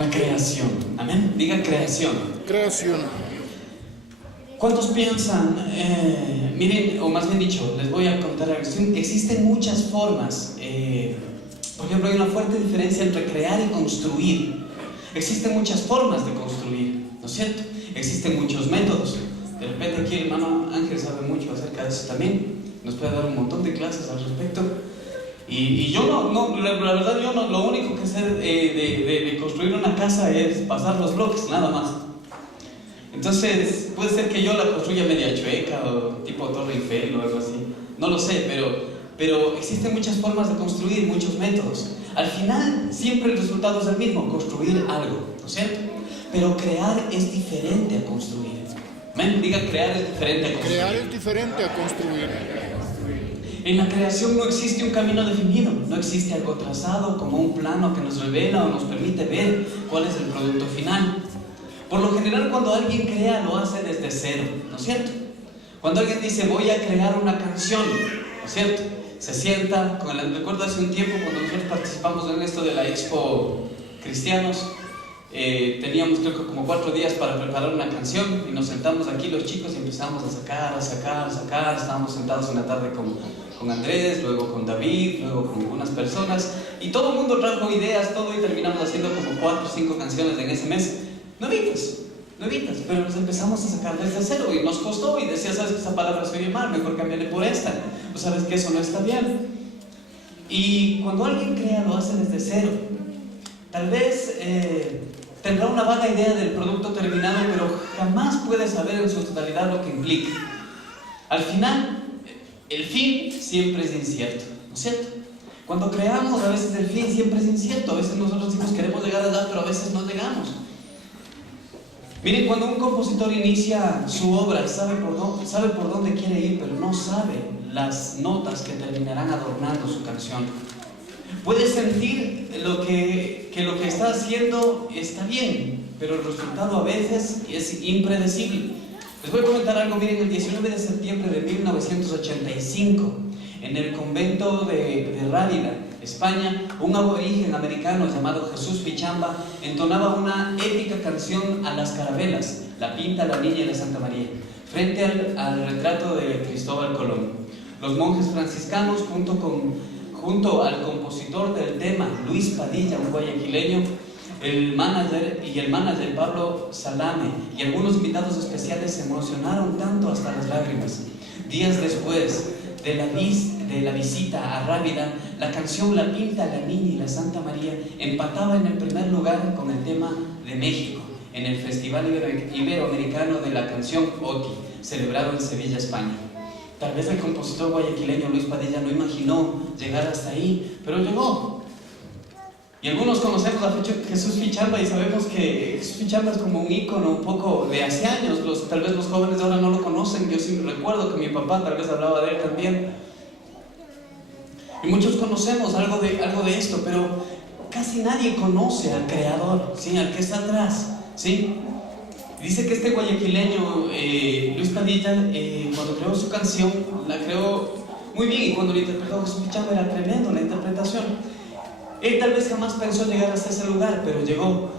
La creación. Amén. Diga creación. Creación. ¿Cuántos piensan? Miren, o más bien dicho, les voy a contar algo. Existen muchas formas. Por ejemplo, hay una fuerte diferencia entre crear y construir. Existen muchas formas de construir, ¿no es cierto? Existen muchos métodos. De repente aquí el hermano Ángel sabe mucho acerca de eso también. Nos puede dar un montón de clases al respecto. Y yo la verdad, yo no, lo único que sé de construir una casa es pasar los bloques, nada más. Entonces, puede ser que yo la construya media chueca o tipo Torre Eiffel o algo así. No lo sé, pero existen muchas formas de construir, muchos métodos. Al final, siempre el resultado es el mismo, construir algo, ¿no es cierto? Pero crear es diferente a construir. ¿Ven? Diga, crear es diferente a construir. Crear es diferente a construir. En la creación no existe un camino definido, no existe algo trazado como un plano que nos revela o nos permite ver cuál es el producto final. Por lo general, cuando alguien crea, lo hace desde cero, ¿no es cierto? Cuando alguien dice, voy a crear una canción, ¿no es cierto? Se sienta, recuerdo hace un tiempo cuando nosotros participamos en esto de la Expo Cristianos, teníamos creo que como 4 días para preparar una canción y nos sentamos aquí los chicos y empezamos a sacar, estábamos sentados una tarde con Andrés, luego con David, luego con algunas personas y todo el mundo trajo ideas, todo, y terminamos haciendo como 4 o 5 canciones en ese mes, nuevitas, pero nos empezamos a sacar desde cero y nos costó y decía, sabes que esa palabra se oye mal, mejor cambiarle por esta, o sabes que eso no está bien. Y cuando alguien crea, lo hace desde cero. Tal vez tendrá una vaga idea del producto terminado, pero jamás puede saber en su totalidad lo que implica. Al final, el fin siempre es incierto, ¿no es cierto? Cuando creamos, a veces el fin siempre es incierto. A veces nosotros decimos queremos llegar allá, pero a veces no llegamos. Miren, cuando un compositor inicia su obra, sabe por dónde quiere ir, pero no sabe las notas que terminarán adornando su canción. Puede sentir lo que está haciendo está bien, pero el resultado a veces es impredecible. Les voy a comentar algo. Miren, el 19 de septiembre de 1985, en el convento de Rábida, España, un aborigen americano llamado Jesús Pichamba entonaba una épica canción a las carabelas, La Pinta, la Niña y la Santa María, frente al retrato de Cristóbal Colón. Los monjes franciscanos, junto al compositor del tema, Luis Padilla, un guayaquileño, el manager Pablo Salame y algunos invitados especiales se emocionaron tanto hasta las lágrimas. Días después de la visita a Rábida, la canción La Pinta, la Niña y la Santa María empataba en el primer lugar con el tema de México en el Festival Iberoamericano de la Canción OTI, celebrado en Sevilla, España. Tal vez el compositor guayaquileño Luis Padilla no imaginó llegar hasta ahí, pero llegó. Y algunos conocemos a Jesús Pichamba y sabemos que Jesús Pichamba es como un ícono un poco de hace años. Tal vez los jóvenes ahora no lo conocen. Yo sí recuerdo que mi papá tal vez hablaba de él también. Y muchos conocemos algo de esto, pero casi nadie conoce al creador, ¿sí? Al que está atrás, ¿sí? Dice que este guayaquileño, Luis Padilla, cuando creó su canción, la creó muy bien, y cuando la interpretó Jesús Pichamba era tremendo la interpretación. Él tal vez jamás pensó llegar hasta ese lugar, pero llegó.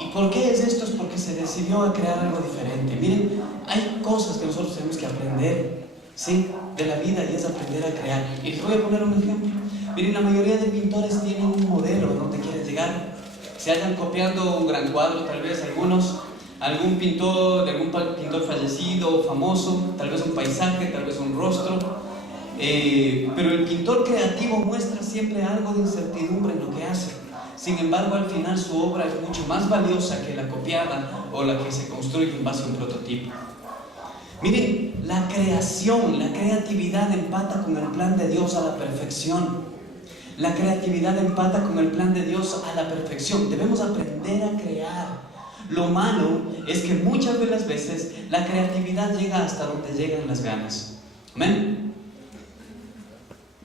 ¿Y por qué es esto? Es porque se decidió a crear algo diferente. Miren, hay cosas que nosotros tenemos que aprender, ¿sí?, de la vida, y es aprender a crear. Y les voy a poner un ejemplo. Miren, la mayoría de pintores tienen un modelo a donde quieren llegar. Se hallan copiando un gran cuadro, tal vez algún pintor fallecido, famoso, tal vez un paisaje, tal vez un rostro. Pero el pintor creativo muestra siempre algo de incertidumbre en lo que hace. Sin embargo, al final su obra es mucho más valiosa que la copiada o la que se construye en base a un prototipo. Miren, la creación, la creatividad empata con el plan de Dios a la perfección. La creatividad empata con el plan de Dios a la perfección. Debemos aprender a crear. Lo malo es que muchas de las veces la creatividad llega hasta donde llegan las ganas. Amén.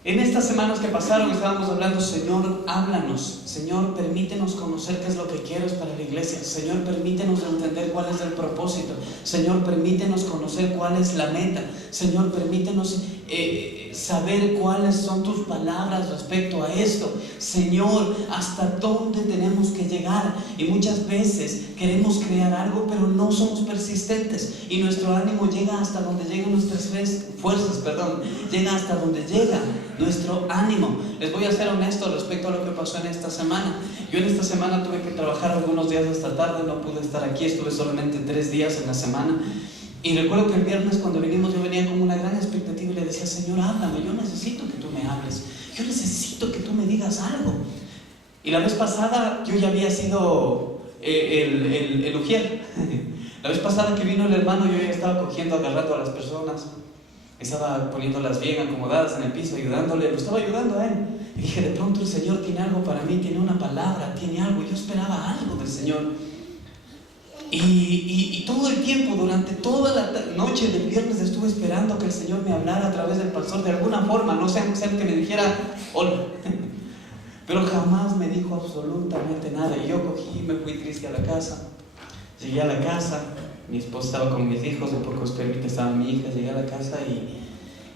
En estas semanas que pasaron estábamos hablando, Señor, háblanos. Señor, permítenos conocer qué es lo que quieres para la iglesia. Señor, permítenos entender cuál es el propósito. Señor, permítenos conocer cuál es la meta. Señor, permítenos saber cuáles son tus palabras respecto a esto. Señor, ¿hasta dónde tenemos que llegar? Y muchas veces queremos crear algo, pero no somos persistentes. Y nuestro ánimo llega hasta donde llegan nuestras fuerzas, llega hasta donde llega nuestro ánimo. Les voy a ser honesto respecto a lo que pasó en esta semana. Yo en esta semana tuve que trabajar algunos días hasta tarde, no pude estar aquí, estuve solamente 3 días en la semana. Y recuerdo que el viernes cuando vinimos yo venía con una gran expectativa y le decía: Señor, háblame, yo necesito que tú me hables, yo necesito que tú me digas algo. Y la vez pasada yo ya había sido el ujier. La vez pasada que vino el hermano yo ya estaba agarrando a las personas, estaba poniéndolas bien acomodadas en el piso, ayudándole, lo estaba ayudando a él. Y dije: de pronto el Señor tiene algo para mí, tiene una palabra, tiene algo. Yo esperaba algo del Señor. Y todo el tiempo, durante toda la noche del viernes, estuve esperando que el Señor me hablara a través del pastor de alguna forma, no sea que me dijera hola. Pero jamás me dijo absolutamente nada. Y yo cogí y me fui triste a la casa. Llegué a la casa, mi esposa estaba con mis hijos, un poco esperita estaba mi hija. Llegué a la casa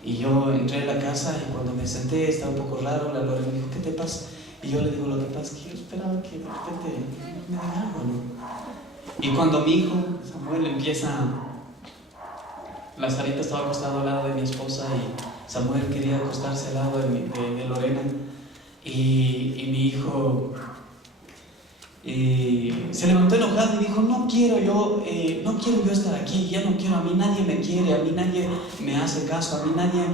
y yo entré a la casa, y cuando me senté estaba un poco raro. La Lore me dijo: ¿qué te pasa? Y yo le digo: lo que pasa es que yo esperaba que de repente me diera algo, ¿no? Y cuando mi hijo Samuel la Sarita estaba acostada al lado de mi esposa y Samuel quería acostarse al lado de Lorena, y mi hijo se levantó enojado y dijo: no quiero yo estar aquí, ya no quiero, a mí nadie me quiere, a mí nadie me hace caso, a mí nadie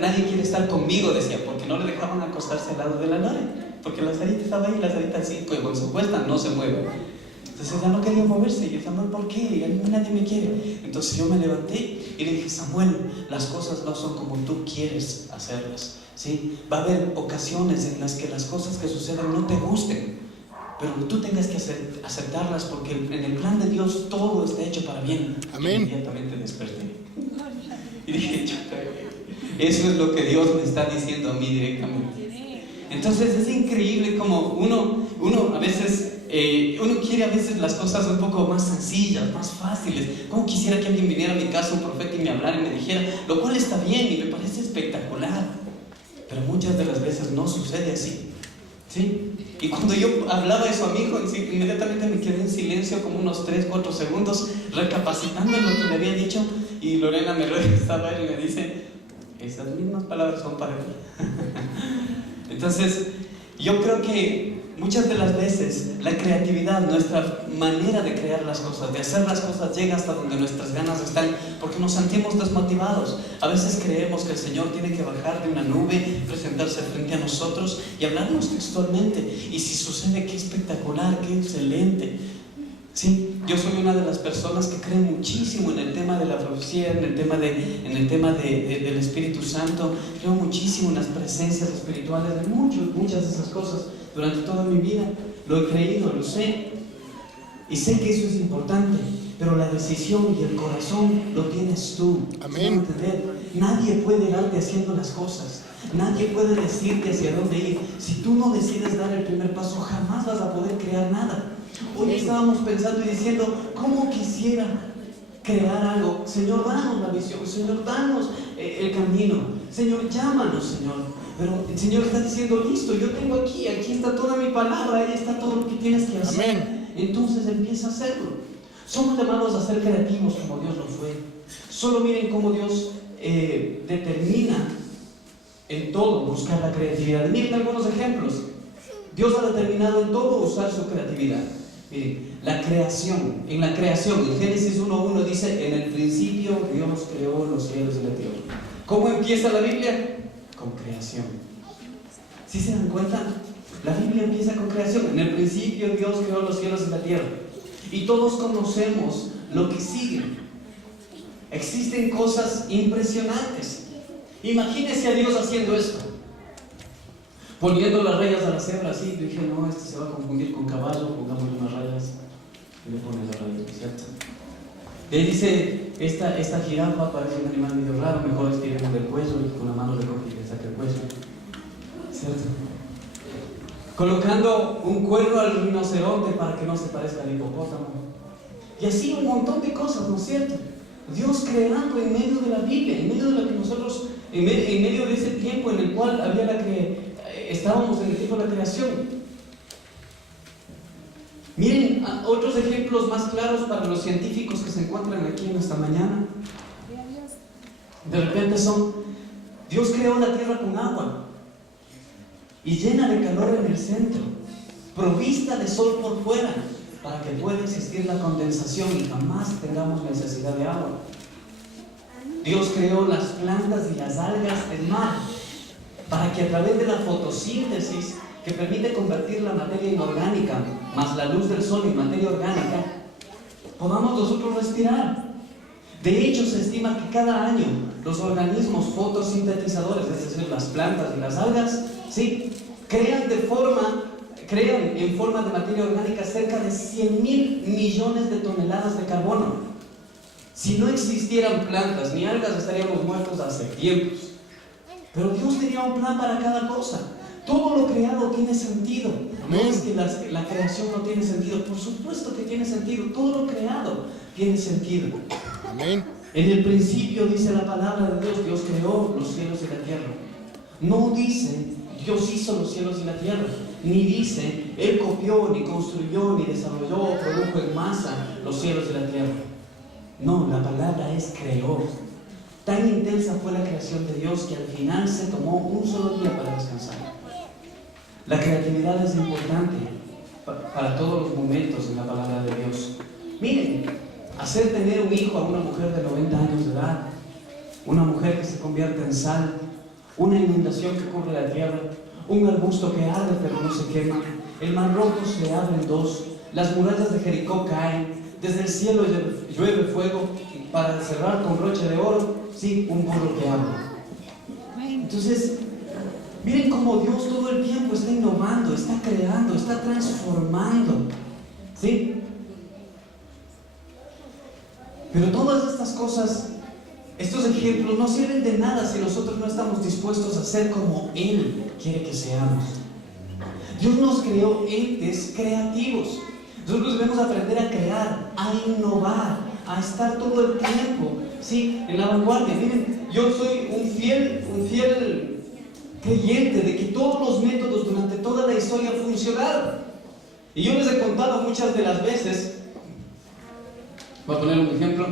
nadie quiere estar conmigo, decía, porque no le dejaban acostarse al lado de la Lore. Porque la Sarita estaba ahí, la Sarita así, cuando se acuesta no se mueve. Entonces ella no quería moverse. Y yo: Samuel, ¿por qué? A mí nadie me quiere. Entonces yo me levanté y le dije: Samuel, las cosas no son como tú quieres hacerlas, ¿sí? Va a haber ocasiones en las que las cosas que sucedan no te gusten, pero tú tengas que aceptarlas, porque en el plan de Dios todo está hecho para bien. Amén. Inmediatamente desperté y dije: eso es lo que Dios me está diciendo a mí directamente. Entonces es increíble como uno a veces uno quiere a veces las cosas un poco más sencillas, más fáciles. Como quisiera que alguien viniera a mi casa, un profeta, y me hablara y me dijera, lo cual está bien y me parece espectacular, pero muchas de las veces no sucede así, ¿sí? Y cuando yo hablaba eso a mi hijo, inmediatamente me quedé en silencio como unos 3-4 segundos, recapacitando en lo que le había dicho, y Lorena me estaba y me dice: esas mismas palabras son para ti. Entonces, yo creo que muchas de las veces la creatividad, nuestra manera de crear las cosas, de hacer las cosas, llega hasta donde nuestras ganas están, porque nos sentimos desmotivados. A veces creemos que el Señor tiene que bajar de una nube, presentarse frente a nosotros y hablarnos textualmente. Y si sucede, qué espectacular, qué excelente. Sí, yo soy una de las personas que cree muchísimo en el tema de la profecía, en el tema del Espíritu Santo. Creo muchísimo en las presencias espirituales, de muchas de esas cosas. Durante toda mi vida lo he creído, lo sé. Y sé que eso es importante, pero la decisión y el corazón lo tienes tú. Amén. Nadie puede darte haciendo las cosas. Nadie puede decirte hacia dónde ir. Si tú no decides dar el primer paso, jamás vas a poder crear nada. Hoy estábamos pensando y diciendo, ¿cómo quisiera crear algo? Señor, danos la visión. Señor, danos el camino. Señor, llámanos, Señor. Pero el Señor está diciendo, listo, yo tengo aquí está toda mi palabra, ahí está todo lo que tienes que hacer. Amén. Entonces empieza a hacerlo. Somos llamados a ser creativos como Dios lo fue. Solo miren cómo Dios determina en todo buscar la creatividad. Miren algunos ejemplos. Dios ha determinado en todo usar su creatividad. Miren, en la creación, en Génesis 1:1 dice, en el principio Dios creó los cielos y la tierra. ¿Cómo empieza la Biblia? Con creación. ¿Sí se dan cuenta? La Biblia empieza con creación. En el principio Dios creó los cielos y la tierra. Y todos conocemos lo que sigue. Existen cosas impresionantes. Imagínense a Dios haciendo esto, poniendo las rayas a la cebra así. Yo dije, no, este se va a confundir con caballo, pongámosle unas rayas. Y le pone las rayas, ¿cierto? Y ahí dice, esta jirafa parece un animal medio raro, mejor estiremos del cuello y con la mano le coge y le saca el cuello, ¿cierto? Colocando un cuerno al rinoceronte para que no se parezca al hipopótamo. Y así un montón de cosas, ¿no es cierto? Dios creando en medio de la Biblia, en medio de lo que nosotros, en medio de ese tiempo en el cual estábamos en el tiempo de la creación. Miren otros ejemplos más claros para los científicos que se encuentran aquí en esta mañana. De repente Dios creó la tierra con agua y llena de calor en el centro, provista de sol por fuera, para que pueda existir la condensación y jamás tengamos necesidad de agua. Dios creó las plantas y las algas del mar para que a través de la fotosíntesis, que permite convertir la materia inorgánica más la luz del sol en materia orgánica, podamos nosotros respirar. De hecho, se estima que cada año los organismos fotosintetizadores, es decir, las plantas y las algas, ¿sí?, crean en forma de materia orgánica cerca de 100.000 millones de toneladas de carbono. Si no existieran plantas ni algas, estaríamos muertos hace tiempos. Pero Dios tenía un plan para cada cosa. Todo lo creado tiene sentido. No es que la creación no tiene sentido. Por supuesto que tiene sentido. Todo lo creado tiene sentido. Amén. En el principio dice la palabra de Dios, Dios creó los cielos y la tierra. No dice Dios hizo los cielos y la tierra, ni dice Él copió, ni construyó, ni desarrolló o produjo en masa los cielos y la tierra. No, la palabra es creó. Tan intensa fue la creación de Dios que al final se tomó un solo día para descansar. La creatividad es importante para todos los momentos en la palabra de Dios. Miren, hacer tener un hijo a una mujer de 90 años de edad, una mujer que se convierte en sal, una inundación que cubre la tierra, un arbusto que arde pero no se quema, el mar rojo se abre en dos, las murallas de Jericó caen, desde el cielo llueve fuego para cerrar con broche de oro, sí, un burro que habla. Entonces, miren cómo Dios todo el tiempo está innovando, está creando, está transformando, ¿sí? Pero todas estas cosas, estos ejemplos no sirven de nada si nosotros no estamos dispuestos a ser como Él quiere que seamos. Dios nos creó entes creativos. Nosotros debemos aprender a crear, a innovar, a estar todo el tiempo, ¿sí?, en la vanguardia. Miren, yo soy un fiel creyente de que todos los métodos durante toda la historia funcionaron. Y yo les he contado muchas de las veces. Voy a poner un ejemplo,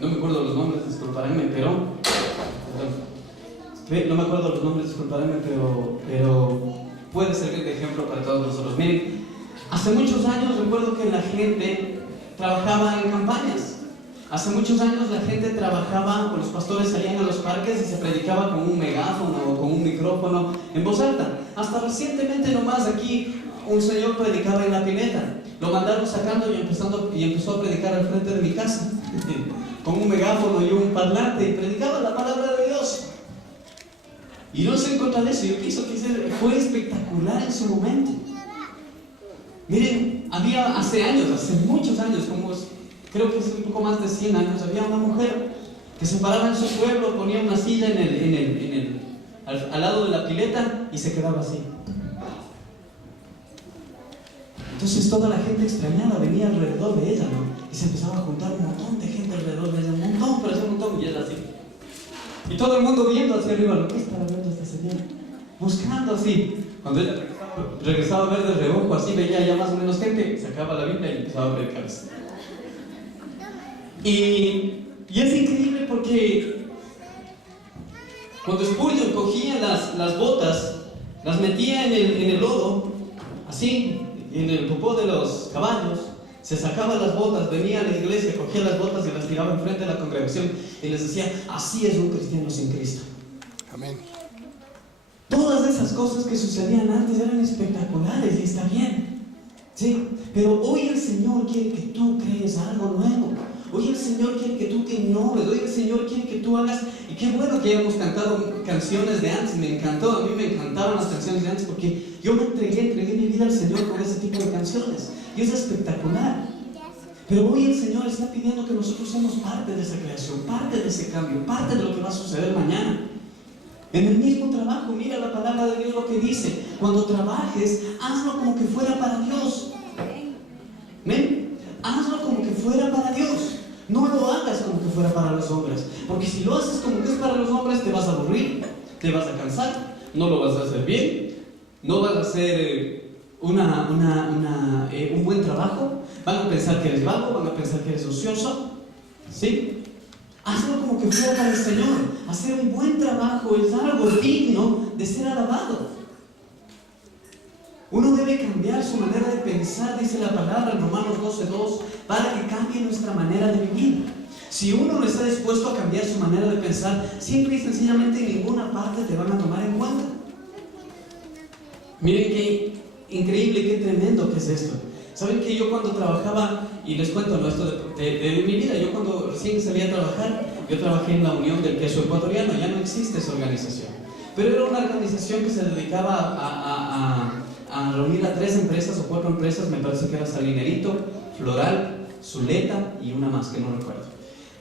no me acuerdo los nombres, disculparánme, pero puede servir de ejemplo para todos nosotros. Miren, hace muchos años recuerdo que la gente trabajaba en campañas. Hace muchos años la gente trabajaba, los pastores salían a los parques y se predicaba con un megáfono o con un micrófono en voz alta. Hasta recientemente nomás aquí un señor predicaba en la Pineta. Lo mandaron sacando y empezó a predicar al frente de mi casa con un megáfono y un parlante y predicaba la palabra de Dios. Y no sé en contra de eso, yo pienso que fue espectacular en su momento. Miren, había hace muchos años, creo que es un poco más de 100 años, había una mujer que se paraba en su pueblo, ponía una silla al lado de la pileta y se quedaba así. Entonces toda la gente extrañada venía alrededor de ella, ¿no? Y se empezaba a juntar un montón de gente alrededor de ella, un montón, y ella así. Y todo el mundo viendo hacia arriba, ¿lo que estará viendo esta señora? Buscando así. Cuando ella regresaba a ver de reojo, así veía ya más o menos gente, sacaba la Biblia y empezaba a predicar así. Y es increíble porque cuando Spurgeon cogía las botas, las metía en el lodo, así, en el popó de los caballos, se sacaba las botas, venía a la iglesia, cogía las botas y las tiraba enfrente de la congregación y les decía: así es un cristiano sin Cristo. Amén. Todas esas cosas que sucedían antes eran espectaculares y está bien, ¿sí? Pero hoy el Señor quiere que tú crees algo nuevo. Hoy el Señor quiere que tú te innoves. Hoy el Señor quiere que tú hagas. Y qué bueno que hayamos cantado canciones de antes. Me encantó, a mí me encantaban las canciones de antes porque yo me entregué mi vida al Señor con ese tipo de canciones. Y es espectacular. Pero hoy el Señor está pidiendo que nosotros seamos parte de esa creación, parte de ese cambio, parte de lo que va a suceder mañana. En el mismo trabajo, mira la palabra de Dios lo que dice: cuando trabajes, hazlo como que fuera para Dios. ¿Ven? Hazlo como que fuera para Dios. No lo hagas como que fuera para los hombres. Porque si lo haces como que es para los hombres, te vas a aburrir, te vas a cansar, no lo vas a hacer bien, no vas a hacer un buen trabajo, van a pensar que eres vago, van a pensar que eres ocioso, ¿sí? Hazlo como que fuera para el Señor. Hacer un buen trabajo es algo digno de ser alabado. Uno debe cambiar su manera de pensar, dice la palabra en Romanos 12:2, para que cambie nuestra manera de vivir. Si uno no está dispuesto a cambiar su manera de pensar, simple y sencillamente en ninguna parte te van a tomar en cuenta. Miren qué increíble, qué tremendo que es esto. Saben que yo cuando trabajaba, y les cuento esto de mi vida, yo cuando recién salí a trabajar, yo trabajé en la Unión del Queso Ecuatoriano, ya no existe esa organización, pero era una organización que se dedicaba a reunir a 3 empresas o 4 empresas, me parece que era Salinerito, Floral, Zuleta y una más que no recuerdo,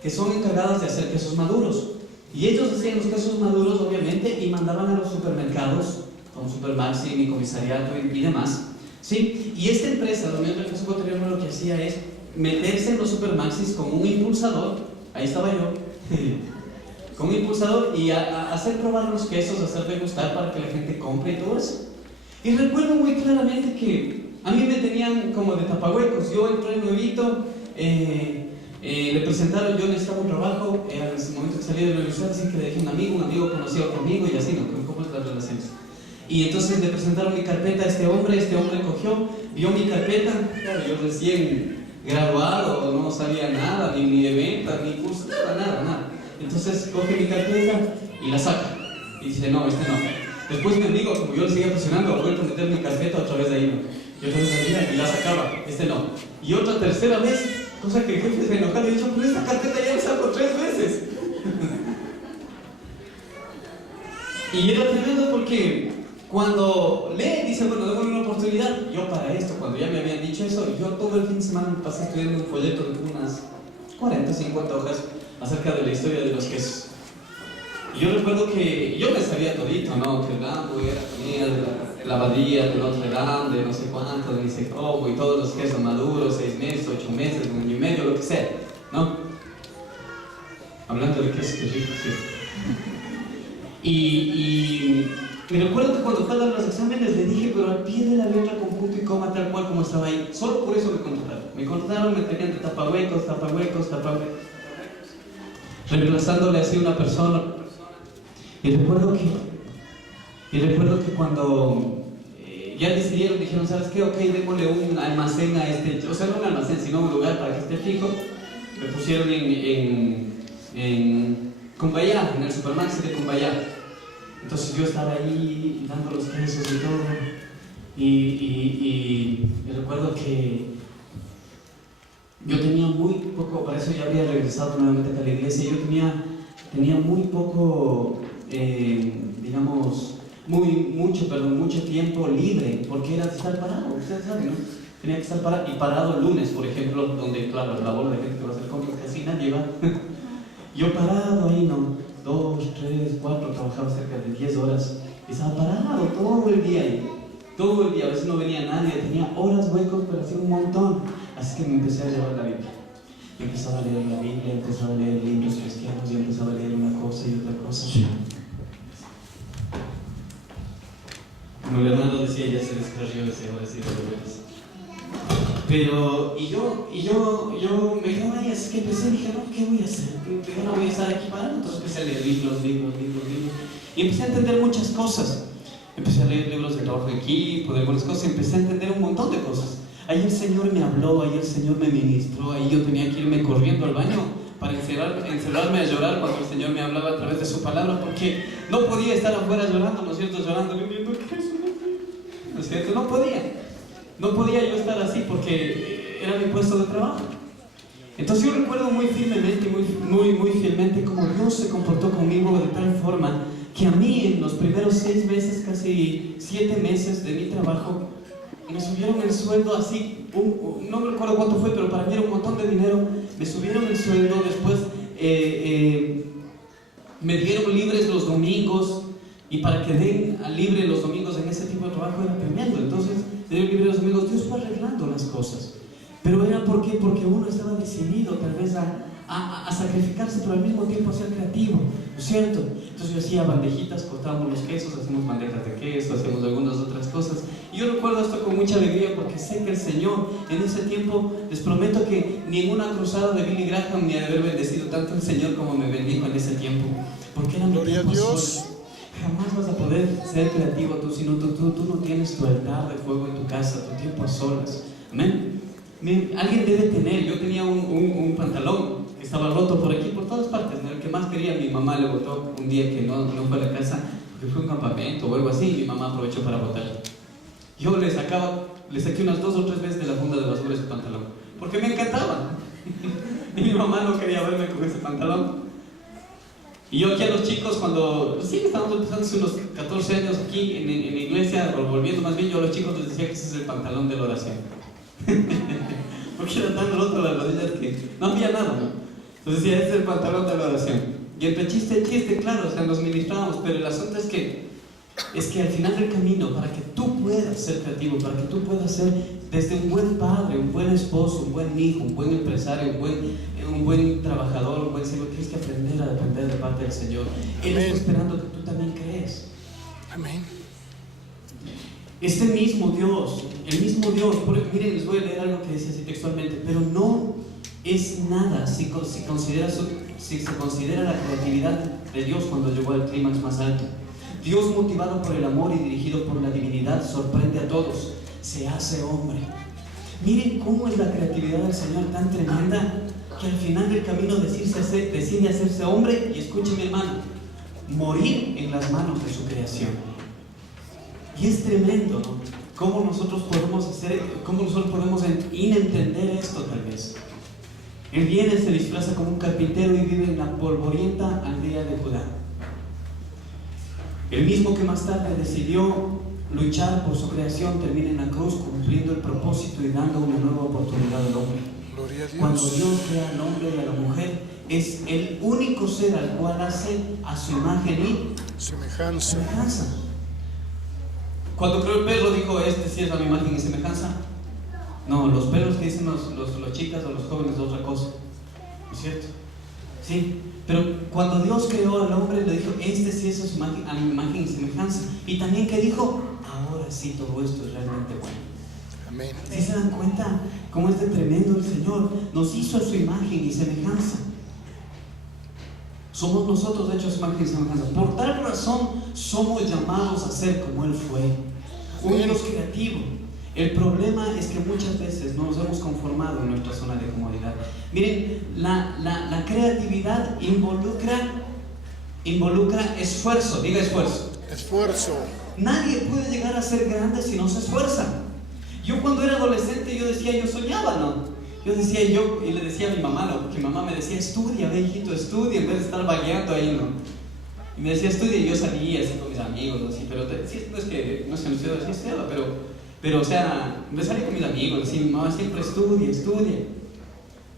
que son encargadas de hacer quesos maduros. Y ellos hacían los quesos maduros, obviamente, y mandaban a los supermercados, como Supermaxi, mi comisariato y demás, ¿sí? Y esta empresa, la Unión del Queso Ecuatoriano, lo que hacía es meterse en los Supermaxis con un impulsador, ahí estaba yo, con un impulsador y hacer probar los quesos, hacer degustar para que la gente compre y todo eso. Y recuerdo muy claramente que a mí me tenían como de tapahuecos. Yo entré nuevito, le presentaron, yo necesitaba un trabajo, en ese momento que salí de la universidad, así que le dije a un amigo conocido conmigo y así, ¿no? ¿Cómo es las relaciones? Y entonces le presentaron mi carpeta a este hombre cogió, vio mi carpeta, claro, yo recién graduado, no sabía nada, ni de venta, ni curso, nada. Entonces coge mi carpeta y la saca, y dice, no, este no. Después mi amigo, como yo le seguía presionando, vuelve a meter mi carpeta otra vez ahí, ¿no? Y otra vez salía y la sacaba, este no. Y otra tercera vez, cosa que el jefe se enojaba y dijo, pero esta carpeta ya la saco 3 veces. Y era tremendo porque cuando lee, dice, bueno, démosle una oportunidad. Yo para esto, cuando ya me habían dicho eso, yo todo el fin de semana me pasé estudiando un folleto de unas 40, 50 hojas acerca de la historia de los quesos. Y yo recuerdo que yo me sabía todito, ¿no? Que Rambo era de la abadía de Notre Dame, de no sé cuánto, de Nice Crobo, y todos los quesos maduros, 6 meses, 8 meses, 1 año y medio, lo que sea, ¿no? Hablando de quesos, que rico, sí. Y recuerdo que cuando fue a dar los exámenes le dije, pero al pie de la letra, con punto y coma, tal cual como estaba ahí. Solo por eso me contrataron. Me contrataron, me tenían de tapahuecos, reemplazándole así a una persona. Y recuerdo que cuando ya decidieron, dijeron, ¿sabes qué? Ok, démosle un almacén a este, o sea, no un almacén, sino un lugar para que esté fijo. Me pusieron en Cumbayá, en el Supermaxi de Cumbayá. Entonces yo estaba ahí dando los quesos y todo. Y recuerdo que yo tenía muy poco, para eso ya había regresado nuevamente a la iglesia, yo tenía muy poco, digamos, mucho tiempo libre, porque era de estar parado, ustedes saben, ¿no? Tenía que estar parado el lunes, por ejemplo, donde, claro, la bola de gente que va a hacer compras casi nadie va. Yo parado ahí, ¿no? 2, 3, 4, trabajaba cerca de 10 horas, y estaba parado todo el día ahí, todo el día, a veces no venía nadie, tenía horas huecos, pero hacía un montón, así que me empecé a llevar la Biblia. Yo empezaba a leer la Biblia, empezaba a leer libros cristianos, y empezaba a leer una cosa y otra cosa. Como el hermano decía, ya se descarrió ese ahora sí de veras. Pero, y yo me quedaba ahí, así que empecé, dije, no, ¿qué voy a hacer? Yo no voy a estar aquí parado. Entonces empecé a leer libros, y empecé a entender muchas cosas. Empecé a leer libros de trabajo de equipo, de algunas cosas, y empecé a entender un montón de cosas. Ahí el Señor me habló, ahí el Señor me ministró, ahí yo tenía que irme corriendo al baño para encerrarme a llorar cuando el Señor me hablaba a través de su palabra, porque no podía estar afuera llorando, ¿no es cierto? Llorando, viendo que eso ¿no es cierto? No podía yo estar así porque era mi puesto de trabajo. Entonces yo recuerdo muy firmemente, muy fielmente cómo Dios se comportó conmigo de tal forma que a mí en los primeros 6 meses, casi 7 meses de mi trabajo, me subieron el sueldo así, no recuerdo cuánto fue, pero para mí era un montón de dinero. Me subieron el sueldo, después me dieron libres los domingos, y para que den libre los domingos en ese tipo de trabajo era tremendo. Entonces, de libre los domingos, Dios fue arreglando las cosas. Pero era porque uno estaba decidido tal vez a a sacrificarse, pero al mismo tiempo a ser creativo, ¿no es cierto? Entonces yo hacía bandejitas, cortábamos los quesos, hacíamos bandejas de queso, hacíamos algunas otras cosas. Y yo recuerdo esto con mucha alegría porque sé que el Señor en ese tiempo, les prometo que ni en una cruzada de Billy Graham ni haber bendecido tanto el Señor como me bendijo en ese tiempo. Porque era mi Gloria a tiempo Dios. solo. Jamás vas a poder ser creativo tú si no, tú no tienes tu altar de fuego en tu casa, tu tiempo a solas. Amén. Alguien debe tener, yo tenía un pantalón que estaba roto por aquí, por todas partes, ¿no? El que más quería, mi mamá le botó un día que no fue a la casa, porque fue un campamento o algo así, y mi mamá aprovechó para botarlo. Yo le saqué unas 2 o 3 veces de la funda de basura ese pantalón, porque me encantaba. Y mi mamá no quería verme con ese pantalón. Y yo aquí a los chicos, cuando sí estábamos empezando hace unos 14 años aquí en la iglesia, o volviendo más bien, yo a los chicos les decía que ese es el pantalón de la oración. Porque era tan roto las rodillas que no había nada, ¿no? Entonces decía, este es el pantalón de la oración. Y entre chiste, claro, o sea, nos ministrábamos, pero el asunto es que al final del camino, para que tú puedas ser creativo, para que tú puedas ser desde un buen padre, un buen esposo, un buen hijo, un buen empresario, un buen trabajador, un buen siervo, tienes que aprender a depender de parte del Señor. Él está esperando que tú también crees. Amén. Este mismo Dios, el mismo Dios, miren, les voy a leer algo que dice así textualmente, pero no es nada si se considera la creatividad de Dios cuando llegó al clímax más alto. Dios, motivado por el amor y dirigido por la divinidad, sorprende a todos, se hace hombre. Miren cómo es la creatividad del Señor tan tremenda, que al final del camino decide hacerse hombre, y escuche mi hermano, morir en las manos de su creación. Y es tremendo, ¿no? Cómo nosotros podemos entender esto tal vez. Él viene, se disfraza como un carpintero y vive en la polvorienta aldea de Judá. El mismo que más tarde decidió luchar por su creación termina en la cruz cumpliendo el propósito y dando una nueva oportunidad al hombre. Gloria a Dios. Cuando Dios crea al hombre y a la mujer, es el único ser al cual hace a su imagen y Semejanza. Cuando creó el perro dijo, este sí es a mi imagen y semejanza. No, los perros que dicen los chicas o los jóvenes es otra cosa, ¿no es cierto? Sí, pero cuando Dios creó al hombre le dijo, este sí es a su imagen, a mi imagen y semejanza. Y también que dijo, ahora sí todo esto es realmente bueno. Amén. ¿Sí se dan cuenta cómo es de tremendo el Señor? Nos hizo a su imagen y semejanza. Somos nosotros de hecho a su imagen y semejanza. Por tal razón somos llamados a ser como Él fue, un Dios creativo. El problema es que muchas veces no nos hemos conformado en nuestra zona de comodidad. Miren, la creatividad involucra esfuerzo. Diga esfuerzo. Esfuerzo. Nadie puede llegar a ser grande si no se esfuerza. Yo cuando era adolescente yo soñaba, ¿no? Y le decía a mi mamá, ¿no? Porque mi mamá me decía, estudia, ve hijito, estudia, en vez de estar vagueando ahí, ¿no? Y me decía, estudia, y yo salía así con mis amigos, así, pero sí, no es que no estudiaba, pero o sea, me salía con mis amigos, así, mi mamá siempre estudia.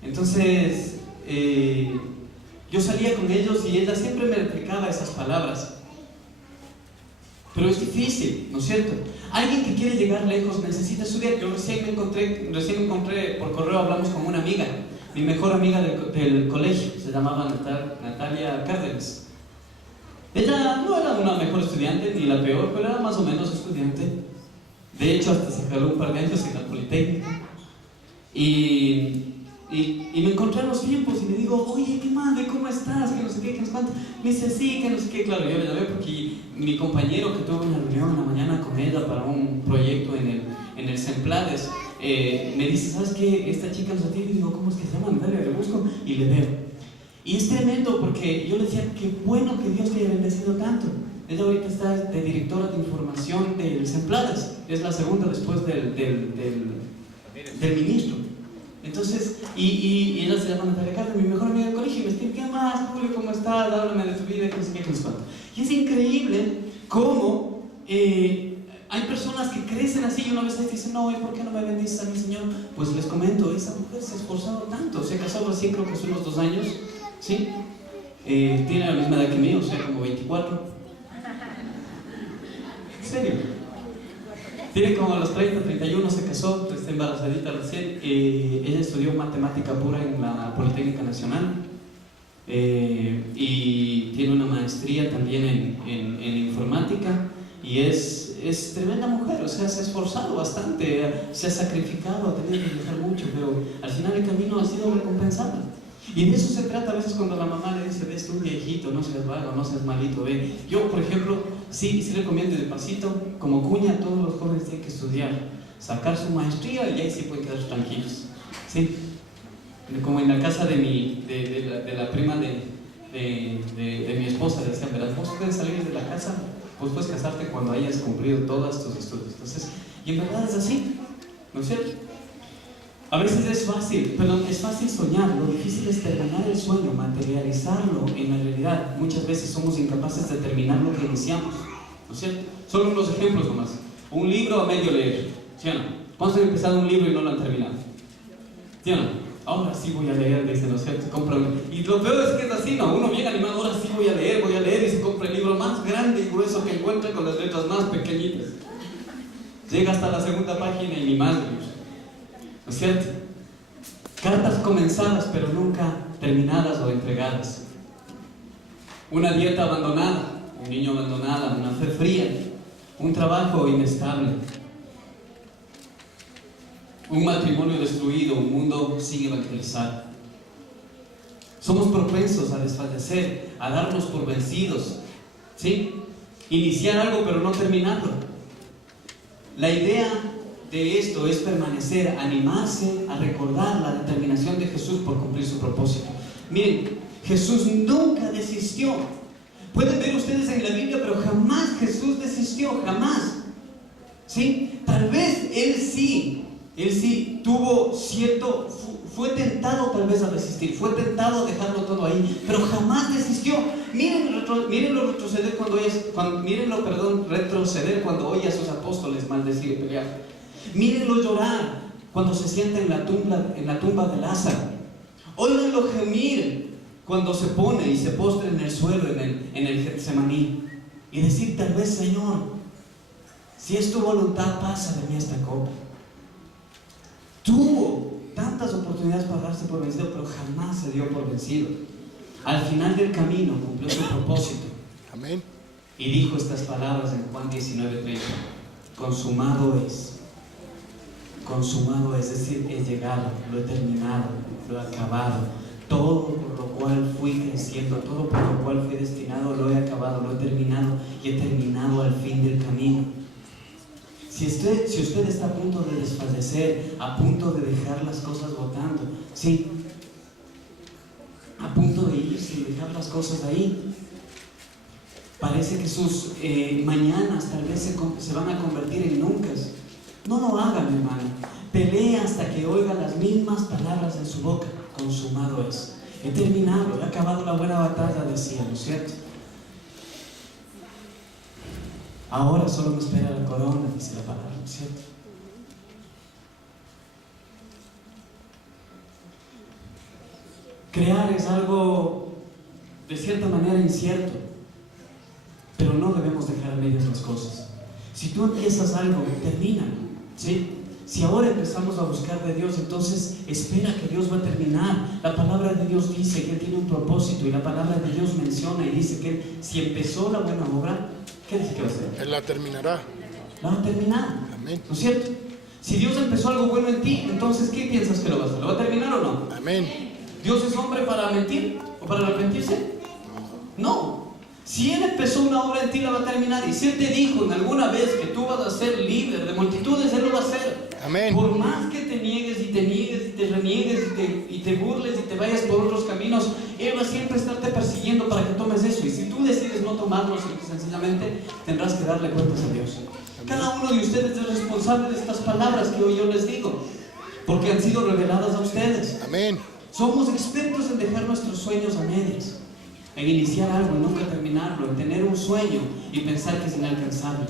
Entonces, yo salía con ellos y ella siempre me replicaba esas palabras. Pero es difícil, ¿no es cierto? Alguien que quiere llegar lejos necesita estudiar. Yo recién me encontré por correo, hablamos con una amiga, mi mejor amiga del colegio, se llamaba Natalia Cárdenas. Ella no era una mejor estudiante ni la peor, pero era más o menos estudiante. De hecho, hasta se jaló un par de años en la Politécnica. Y me encontré a los tiempos y le digo, oye, ¿qué madre? ¿Cómo estás? Que no sé qué, que no sé cuánto. Me dice, sí, que no sé qué. Claro, yo le llamé porque mi compañero que tuvo una reunión en la mañana con ella para un proyecto en el Semplades, me dice, ¿sabes qué? Esta chica nos atiende. Y digo, ¿cómo es que se llama? Dale, le busco y le veo. Y es tremendo porque yo le decía, qué bueno que Dios te haya bendecido tanto. Ella ahorita está de directora de información del Semplades. Es la segunda después del ministro. Entonces, y ella se llama Natalia Cárdenas, mi mejor amiga del colegio, y me dice, ¿qué más, Julio? ¿Cómo estás? Háblame de tu vida, que no sé qué, que no sé cuánto. Y es increíble cómo hay personas que crecen así y una vez les dicen, no, ¿y por qué no me bendices a mi Señor? Pues les comento, esa mujer se ha esforzado tanto, se casó recién, creo que hace unos 2 años, ¿sí? Tiene la misma edad que mí, o sea, como 24. ¿En serio? Tiene como a los 30, 31, se casó, está embarazadita recién. Ella estudió matemática pura en la Politécnica Nacional. Y tiene una maestría también en informática. Y es tremenda mujer, o sea, se ha esforzado bastante, se ha sacrificado, ha tenido que dejar mucho, pero al final el camino ha sido recompensado. Y de eso se trata a veces cuando la mamá le dice: ve, estudia, hijito, no seas vago, no seas malito, ve. Yo, por ejemplo, sí recomiendo de pasito, como cuña, todos los jóvenes tienen que estudiar, sacar su maestría y ahí sí pueden quedar tranquilos, ¿sí? Como en la casa de la prima de mi esposa, le decían: verás, vos puedes salir de la casa, vos puedes casarte cuando hayas cumplido todos tus estudios. Entonces, y en verdad es así, ¿no es cierto? A veces es fácil soñar, lo difícil es terminar el sueño, materializarlo en la realidad. Muchas veces somos incapaces de terminar lo que iniciamos, ¿no es cierto? Solo unos ejemplos nomás. Un libro a medio leer, ¿sí o no? ¿Cuántos han empezado un libro y no lo han terminado? ¿Sí o no? Ahora sí voy a leer, dice, ¿no es cierto? Y lo peor es que es así, ¿no? Uno bien animado, ahora sí voy a leer y se compra el libro más grande y grueso que encuentra con las letras más pequeñitas. Llega hasta la segunda página y ni más libros, ¿no es cierto? Cartas comenzadas pero nunca terminadas o entregadas. Una dieta abandonada, un niño abandonado, una fe fría, un trabajo inestable, un matrimonio destruido, un mundo sin evangelizar. Somos propensos a desfallecer, a darnos por vencidos, ¿sí? Iniciar algo pero no terminarlo. La idea de esto es permanecer, animarse a recordar la determinación de Jesús por cumplir su propósito. Miren, Jesús nunca desistió. Pueden ver ustedes en la Biblia, pero jamás Jesús desistió, jamás. ¿Sí? Tal vez Él sí tuvo cierto, fue tentado tal vez a resistir, fue tentado a dejarlo todo ahí, pero jamás desistió. Mírenlo retroceder retroceder cuando oye a sus apóstoles maldecir y pelear. Mírenlo llorar cuando se sienta en la tumba de Lázaro. Óiganlo gemir cuando se pone y se postra en el suelo en el Getsemaní y decir: tal vez, Señor, si es tu voluntad, pasa de mí esta copa. Tuvo tantas oportunidades para darse por vencido, pero jamás se dio por vencido. Al final del camino cumplió su propósito. Amén. Y dijo estas palabras en Juan 19:30: consumado es. Consumado es decir, he llegado, lo he terminado, lo he acabado. Todo por lo cual fui creciendo, todo por lo cual fui destinado, lo he acabado, lo he terminado y he terminado al fin del camino. Si usted está a punto de desfallecer, a punto de dejar las cosas botando, sí, a punto de irse y dejar las cosas ahí, parece que sus mañanas tal vez se van a convertir en nunca. No lo haga, mi hermano. Pelea hasta que oiga las mismas palabras en su boca: consumado es. He terminado, he acabado la buena batalla, decía, ¿no es cierto? Ahora solo me espera la corona, dice la palabra, ¿no es cierto? Crear es algo de cierta manera incierto, pero no debemos dejar a medias las cosas. Si tú empiezas algo, termínalo, ¿sí? Si ahora empezamos a buscar de Dios, entonces espera que Dios va a terminar. La palabra de Dios dice que Él tiene un propósito, y la palabra de Dios menciona y dice que Él, si empezó la buena obra, ¿qué dice que va a hacer? Él la terminará. La va a terminar. Amén. ¿No es cierto? Si Dios empezó algo bueno en ti, entonces ¿qué piensas que lo va a hacer? ¿Lo va a terminar o no? Amén. ¿Dios es hombre para mentir o para arrepentirse? No. Si Él empezó una obra en ti, la va a terminar. Y si Él te dijo en alguna vez que tú vas a ser líder de multitudes, Él lo va a hacer. Amén. Por más que te niegues y te reniegues y te burles y te vayas por otros caminos, Él va a siempre estarte persiguiendo para que tomes eso. Y si tú decides no tomarlo, sencillamente tendrás que darle cuentas a Dios. Cada uno de ustedes es responsable de estas palabras que hoy yo les digo, porque han sido reveladas a ustedes. Amén. Somos expertos en dejar nuestros sueños a medias, en iniciar algo y nunca terminarlo, en tener un sueño y pensar que es inalcanzable.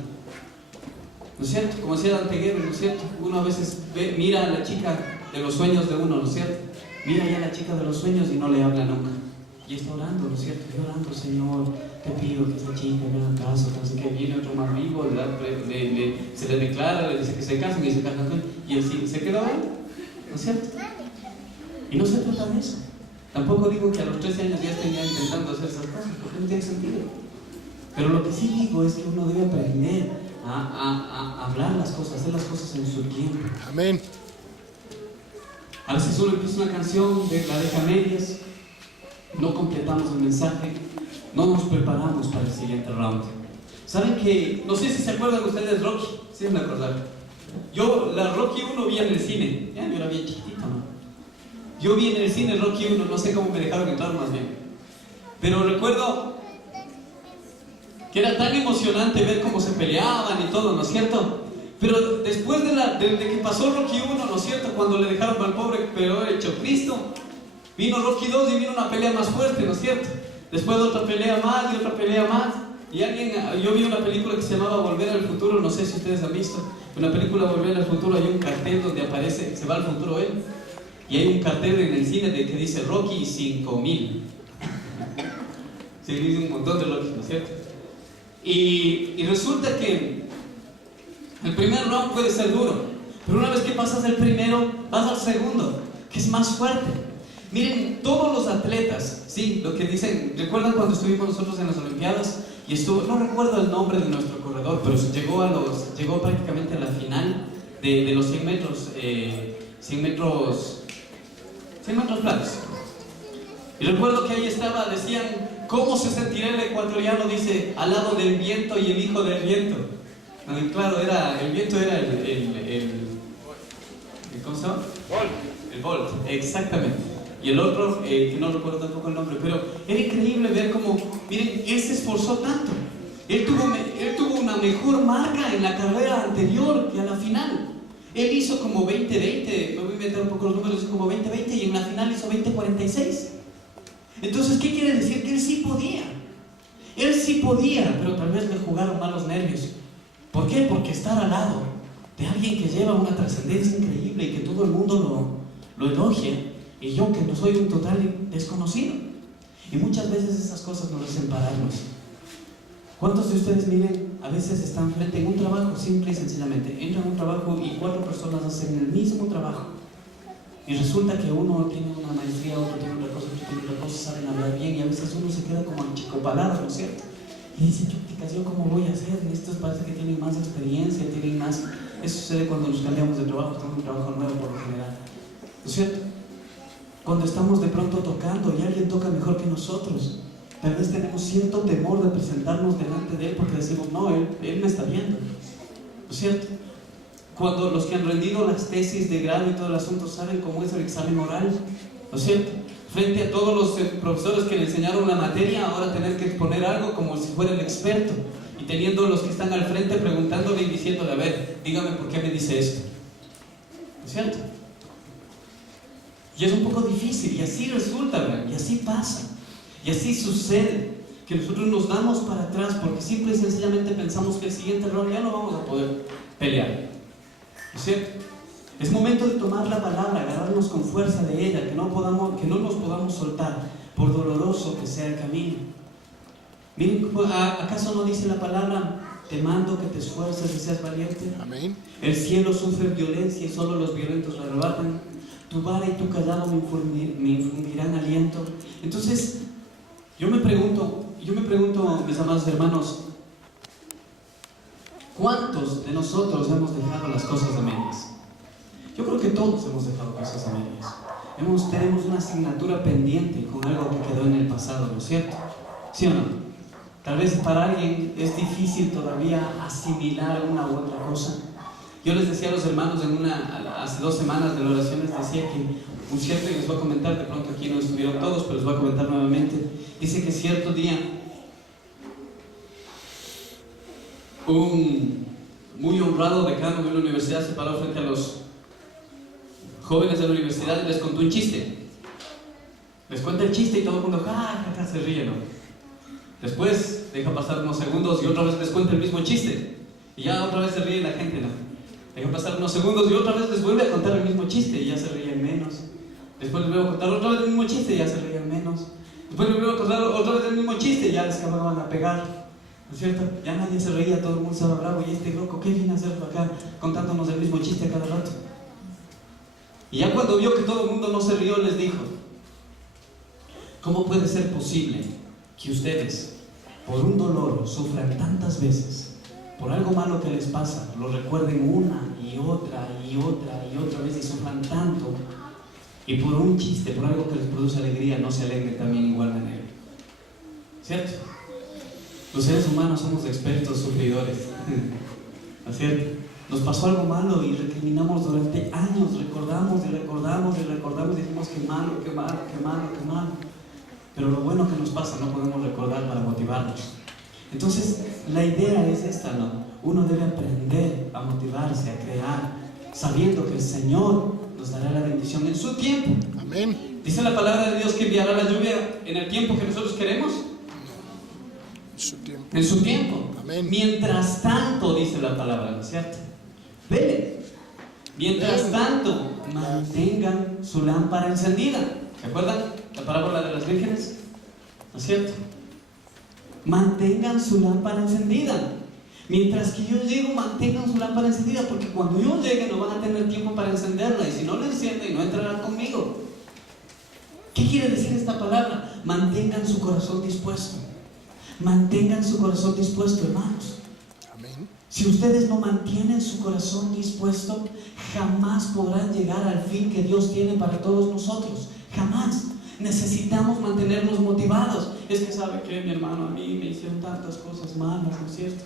¿No es cierto? Como decía Dante Gebel, ¿no es cierto? Uno a veces mira a la chica de los sueños de uno, ¿no es cierto? Mira ya a la chica de los sueños y no le habla nunca. Y está orando, ¿no es cierto? Y orando, Señor, te pido que esta chica me haga caso, así que viene otro más vivo, se le declara, le dice que se casen y se casan con él, y él sí, se quedó ahí, ¿no es cierto? Y no se trata de eso. Tampoco digo que a los 13 años ya estén ya intentando hacer esas cosas, porque no tiene sentido. Pero lo que sí digo es que uno debe aprender a hablar las cosas, hacer las cosas en su tiempo. Amén. A veces uno empieza una canción, la deja a medias, no completamos el mensaje, no nos preparamos para el siguiente round. ¿Saben que? No sé si se acuerdan ustedes de Rocky, sí me acordaron. Yo la Rocky 1 vi en el cine, ya yo era bien chiquitito, ¿no? Yo vi en el cine Rocky 1, no sé cómo me dejaron entrar más bien. Pero recuerdo que era tan emocionante ver cómo se peleaban y todo, ¿no es cierto? Pero después de que pasó Rocky 1, ¿no es cierto? Cuando le dejaron al pobre peor hecho Cristo, vino Rocky 2 y vino una pelea más fuerte, ¿no es cierto? Después otra pelea más y otra pelea más. Y yo vi una película que se llamaba Volver al Futuro, no sé si ustedes han visto. En la película Volver al Futuro hay un cartel donde aparece, se va al futuro él. Y hay un cartel en el cine que dice Rocky 5000. Se dice un montón de Rocky, ¿no es cierto? Y resulta que el primer round puede ser duro, pero una vez que pasas el primero, vas al segundo, que es más fuerte. Miren, todos los atletas, sí, lo que dicen, ¿recuerdan cuando estuvimos nosotros en las Olimpiadas? Y no recuerdo el nombre de nuestro corredor, pero llegó prácticamente a la final de los 100 metros, 100 metros planos. Y recuerdo que ahí decían, ¿cómo se sentirá el ecuatoriano? Dice, al lado del viento y el hijo del viento. Y claro, el viento era ¿cómo se llama? El Bolt, exactamente. Y el otro, que no recuerdo tampoco el nombre, pero era increíble ver cómo, miren, él se esforzó tanto. Él tuvo una mejor marca en la carrera anterior que a la final. Él hizo como 20-20, me voy a inventar un poco los números, hizo como 20-20 y en la final hizo 20-46. Entonces, ¿qué quiere decir? Que él sí podía. Él sí podía, pero tal vez le jugaron mal los nervios. ¿Por qué? Porque estar al lado de alguien que lleva una trascendencia increíble y que todo el mundo lo elogia, y yo que no soy un total desconocido. Y muchas veces esas cosas nos hacen pararnos. ¿Cuántos de ustedes, miren, a veces están frente a un trabajo simple y sencillamente? Entran a un trabajo y 4 personas hacen el mismo trabajo. Y resulta que uno tiene una maestría, otro tiene otra cosa, otro tiene otra cosa, saben hablar bien y a veces uno se queda como achicopalado, ¿no es cierto? Y dice, ¿yo cómo voy a hacer? Estos parece que tienen más experiencia, tienen más... Eso sucede cuando nos cambiamos de trabajo, estamos en un trabajo nuevo por lo general, ¿no es cierto? Cuando estamos de pronto tocando y alguien toca mejor que nosotros, tal vez tenemos cierto temor de presentarnos delante de él porque decimos, no, él me está viendo, ¿no es cierto? Cuando los que han rendido las tesis de grado y todo el asunto saben cómo es el examen oral, ¿no es cierto? Frente a todos los profesores que le enseñaron la materia, ahora tener que exponer algo como si fuera el experto y teniendo los que están al frente preguntándole y diciéndole, a ver, dígame por qué me dice esto, ¿no es cierto? Y es un poco difícil, y así resulta, ¿verdad? Y así pasa, y así sucede, que nosotros nos damos para atrás porque simple y sencillamente pensamos que el siguiente round ya no vamos a poder pelear, ¿no es cierto? Es momento de tomar la palabra, agarrarnos con fuerza de ella, que no nos podamos soltar, por doloroso que sea el camino. Miren, ¿acaso no dice la palabra, te mando que te esfuerces y seas valiente? Amén. El cielo sufre violencia y solo los violentos la arrebatan. Tu vara y tu callado me infundirán aliento. Entonces, yo me pregunto, mis amados hermanos, ¿cuántos de nosotros hemos dejado las cosas a medias? Yo creo que todos hemos dejado cosas a medias. Tenemos una asignatura pendiente con algo que quedó en el pasado, ¿no es cierto? ¿Sí o no? Tal vez para alguien es difícil todavía asimilar una u otra cosa. Yo les decía a los hermanos hace 2 semanas de la oración, les decía que un cierto, y les voy a comentar, de pronto aquí no estuvieron todos, pero les voy a comentar nuevamente, dice que cierto día un muy honrado decano de una universidad se paró frente a los jóvenes de la universidad y les contó un chiste. Les cuenta el chiste y todo el mundo se ríe, ¿no? Después deja pasar unos segundos y otra vez les cuenta el mismo chiste y ya otra vez se ríe la gente, ¿no? Deja pasar unos segundos y otra vez les vuelve a contar el mismo chiste y ya se ríen menos. Después les vuelve a contar otra vez el mismo chiste y ya se ríen menos. Después me vuelvo a contar otra vez el mismo chiste, ya les acababan a pegar, ¿no es cierto? Ya nadie se reía, todo el mundo estaba bravo, y este loco, ¿qué viene a hacer acá contándonos el mismo chiste cada rato? Y ya cuando vio que todo el mundo no se rió, les dijo: ¿cómo puede ser posible que ustedes, por un dolor, sufran tantas veces, por algo malo que les pasa, lo recuerden una y otra y otra y otra vez y sufran tanto, y por un chiste, por algo que les produce alegría, no se alegren también igual manera? ¿Cierto? Los seres humanos somos expertos sufridores, ¿no es cierto? Nos pasó algo malo y recriminamos durante años, recordamos y recordamos y recordamos y decimos qué malo, qué malo, qué malo, qué malo. Pero lo bueno que nos pasa no podemos recordar para motivarnos. Entonces, la idea es esta, ¿no? Uno debe aprender a motivarse, a crear, sabiendo que el Señor nos dará la bendición en su tiempo. Amén. Dice la palabra de Dios que enviará la lluvia en el tiempo que nosotros queremos. En su tiempo. En su tiempo. Amén. Mientras tanto, dice la palabra, ¿no es cierto? Vele. Mientras tanto, mantengan su lámpara encendida. ¿Se acuerdan la parábola de las vírgenes? ¿No es cierto? Mantengan su lámpara encendida. Mientras que yo llego, mantengan su lámpara encendida, porque cuando yo llegue no van a tener tiempo para encenderla, y si no la encienden, no entrarán conmigo. ¿Qué quiere decir esta palabra? Mantengan su corazón dispuesto. Mantengan su corazón dispuesto, hermanos. Amén. Si ustedes no mantienen su corazón dispuesto, jamás podrán llegar al fin que Dios tiene para todos nosotros. Jamás. Necesitamos mantenernos motivados. Es que sabe que mi hermano, a mí me hicieron tantas cosas malas, ¿no es cierto?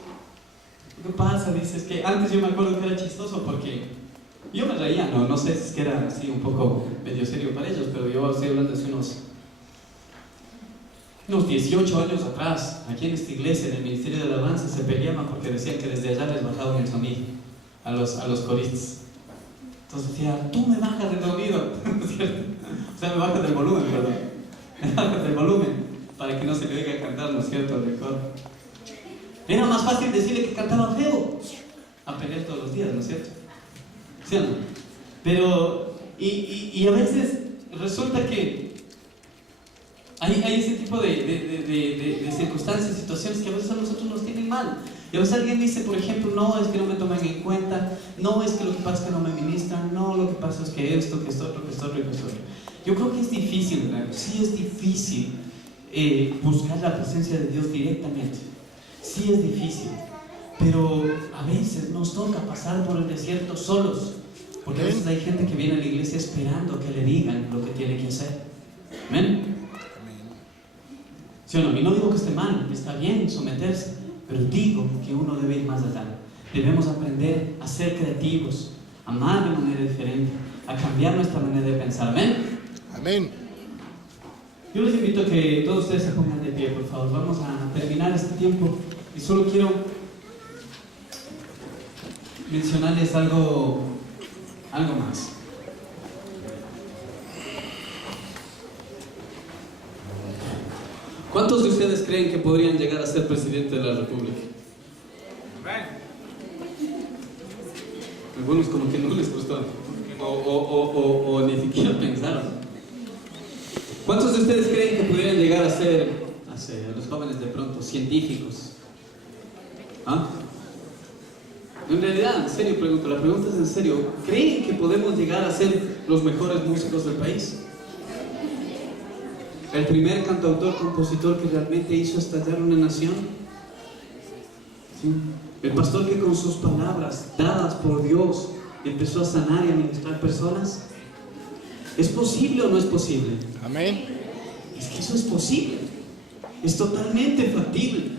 ¿Qué pasa? Dices que antes yo me acuerdo que era chistoso porque yo me reía, no sé si es que era así un poco medio serio para ellos, pero yo estoy hablando de unos 18 años atrás, aquí en esta iglesia, en el Ministerio de Alabanza, se peleaban porque decían que desde allá les bajaban el sonido a los coristas. Entonces decía, tú me bajas del sonido, ¿no es cierto? O sea, me bajas del volumen, perdón. Me bajas del volumen para que no se le oiga cantar, ¿no es cierto? El coro. Era más fácil decirle que cantaba feo a pelear todos los días, ¿no es cierto? ¿Sí o no? Pero, y a veces resulta que hay ese tipo de circunstancias, situaciones que a veces a nosotros nos tienen mal. Y a veces alguien dice, por ejemplo, no, es que no me toman en cuenta, no, es que lo que pasa es que no me ministran, no, lo que pasa es que esto, que esto otro, que esto otro, que esto otro. Yo creo que es difícil, ¿verdad? Sí es difícil buscar la presencia de Dios directamente. Sí es difícil, pero a veces nos toca pasar por el desierto solos, porque a veces hay gente que viene a la iglesia esperando que le digan lo que tiene que hacer. ¿Amén? ¿Sí o no? Y no digo que esté mal, está bien someterse, pero digo que uno debe ir más allá. Debemos aprender a ser creativos, a amar de manera diferente, a cambiar nuestra manera de pensar. ¿Amén? Amén. Yo les invito a que todos ustedes se pongan de pie, por favor. Vamos a terminar este tiempo y solo quiero mencionarles algo más. ¿Cuántos de ustedes creen que podrían llegar a ser presidente de la República? Algunos como que no les gustó o ni siquiera pensaron. ¿Cuántos de ustedes creen que pudieran llegar a ser, los jóvenes de pronto, científicos? ¿Ah? En realidad, en serio pregunto, la pregunta es en serio. ¿Creen que podemos llegar a ser los mejores músicos del país? ¿El primer cantautor, compositor que realmente hizo estallar una nación? ¿Sí? ¿El pastor que con sus palabras, dadas por Dios, empezó a sanar y a ministrar personas? ¿Es posible o no es posible? Amén. Es que eso es posible. Es totalmente factible.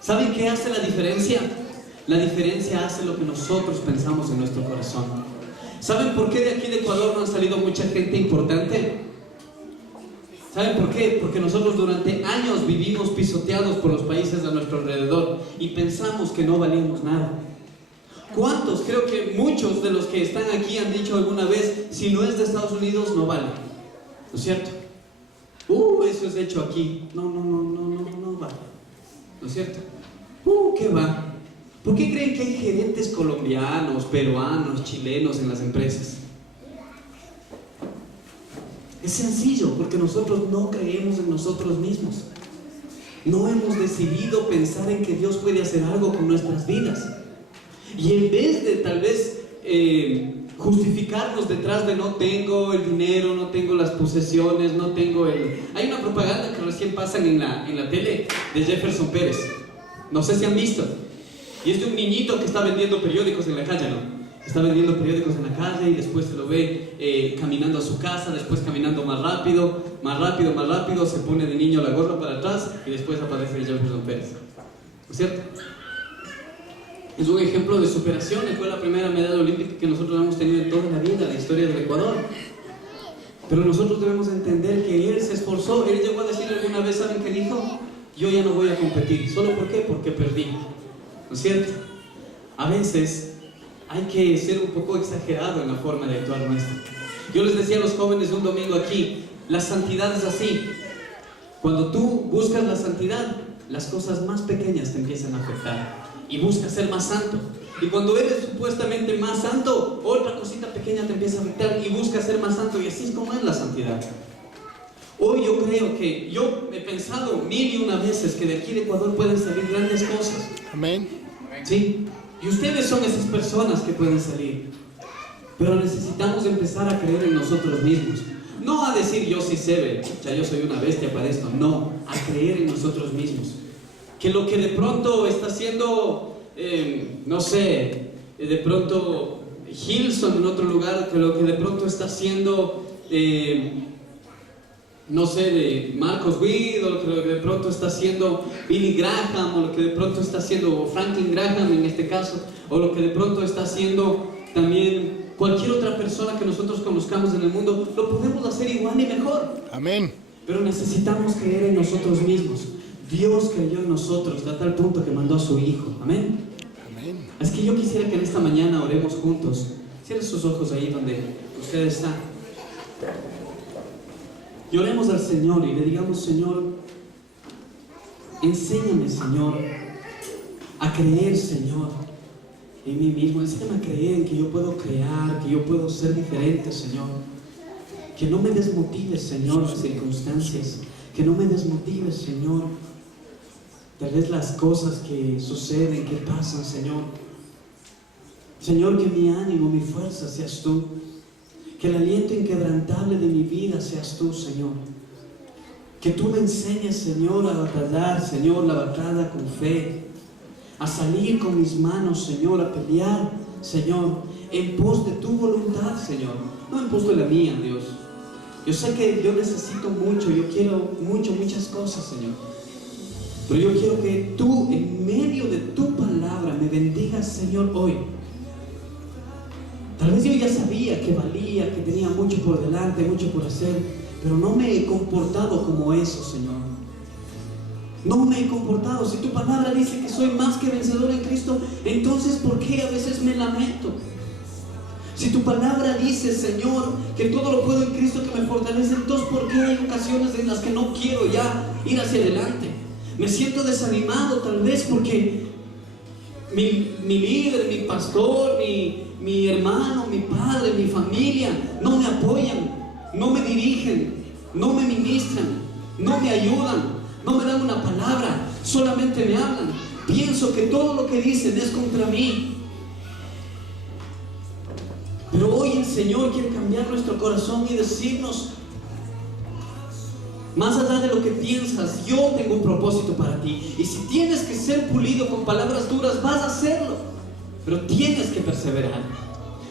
¿Saben qué hace la diferencia? La diferencia hace lo que nosotros pensamos en nuestro corazón. ¿Saben por qué de aquí de Ecuador no ha salido mucha gente importante? ¿Saben por qué? Porque nosotros durante años vivimos pisoteados por los países a nuestro alrededor y pensamos que no valíamos nada. ¿Cuántos? Creo que muchos de los que están aquí han dicho alguna vez, si no es de Estados Unidos, no vale. ¿No es cierto? Eso es hecho aquí. No vale. ¿No es cierto? ¿Qué va? ¿Por qué creen que hay gerentes colombianos, peruanos, chilenos en las empresas? Es sencillo, porque nosotros no creemos en nosotros mismos. No hemos decidido pensar en que Dios puede hacer algo con nuestras vidas. Y en vez de tal vez justificarnos detrás de no tengo el dinero, no tengo las posesiones, no tengo el... Hay una propaganda que recién pasan en la tele de Jefferson Pérez. No sé si han visto. Y es de un niñito que está vendiendo periódicos en la calle, ¿no? Está vendiendo periódicos en la calle y después se lo ve caminando a su casa, después caminando más rápido, se pone de niño la gorra para atrás y después aparece Jefferson Pérez. ¿No es cierto? Es un ejemplo de superación. Fue la primera medalla olímpica que nosotros hemos tenido en toda la vida, en la historia del Ecuador. Pero nosotros debemos entender que él se esforzó. Él llegó a decir alguna vez, ¿saben qué dijo? Yo ya no voy a competir. ¿Solo por qué? Porque perdí. ¿No es cierto? A veces hay que ser un poco exagerado en la forma de actuar nuestra. Yo les decía a los jóvenes un domingo aquí, la santidad es así. Cuando tú buscas la santidad, las cosas más pequeñas te empiezan a afectar y buscas ser más santo. Y cuando eres supuestamente más santo, otra cosita pequeña te empieza a afectar y buscas ser más santo, y así es como es la santidad. Hoy yo creo que, yo he pensado 1001 veces que de aquí de Ecuador pueden salir grandes cosas. Amén. ¿Sí? Y ustedes son esas personas que pueden salir. Pero necesitamos empezar a creer en nosotros mismos. No a decir yo sí sé, ya yo soy una bestia para esto. No, a creer en nosotros mismos. Que lo que de pronto está haciendo, no sé, de pronto Hilson en otro lugar, que lo que de pronto está haciendo, no sé, de Marcos Witt, o lo que de pronto está haciendo Billy Graham, o lo que de pronto está haciendo Franklin Graham en este caso, o lo que de pronto está haciendo también cualquier otra persona que nosotros conozcamos en el mundo, lo podemos hacer igual y mejor. Amén. Pero necesitamos creer en nosotros mismos. Dios creyó en nosotros hasta tal punto que mandó a su Hijo. Amén. Amén. Es que yo quisiera que en esta mañana oremos juntos. Cierren sus ojos ahí donde usted está. Y oremos al Señor y le digamos: Señor, enséñame, Señor, a creer, Señor, en mí mismo. Enséñame a creer en que yo puedo crear, que yo puedo ser diferente, Señor. Que no me desmotives, Señor, las circunstancias. Que no me desmotives, Señor, tal vez las cosas que suceden, que pasan, Señor. Señor, que mi ánimo, mi fuerza seas tú. Que el aliento inquebrantable de mi vida seas tú, Señor. Que tú me enseñes, Señor, a batallar, Señor, la batalla con fe. A salir con mis manos, Señor, a pelear, Señor, en pos de tu voluntad, Señor. No en pos de la mía, Dios. Yo sé que yo necesito mucho, yo quiero muchas cosas, Señor. Pero yo quiero que tú, en medio de tu palabra, me bendigas, Señor, hoy. Tal vez yo ya sabía que valía, que tenía mucho por delante, mucho por hacer, pero no me he comportado como eso, Señor. No me he comportado. Si tu palabra dice que soy más que vencedor en Cristo, entonces ¿por qué a veces me lamento? Si tu palabra dice, Señor, que todo lo puedo en Cristo que me fortalece, entonces ¿por qué hay ocasiones en las que no quiero ya ir hacia adelante? Me siento desanimado tal vez porque mi líder, mi pastor, mi hermano, mi padre, mi familia no me apoyan, no me dirigen, no me ministran, no me ayudan, no me dan una palabra, solamente me hablan. Pienso que todo lo que dicen es contra mí. Pero hoy el Señor quiere cambiar nuestro corazón y decirnos: más allá de lo que piensas, yo tengo un propósito para ti. Y si tienes que ser pulido con palabras duras, vas a hacerlo. Pero tienes que perseverar.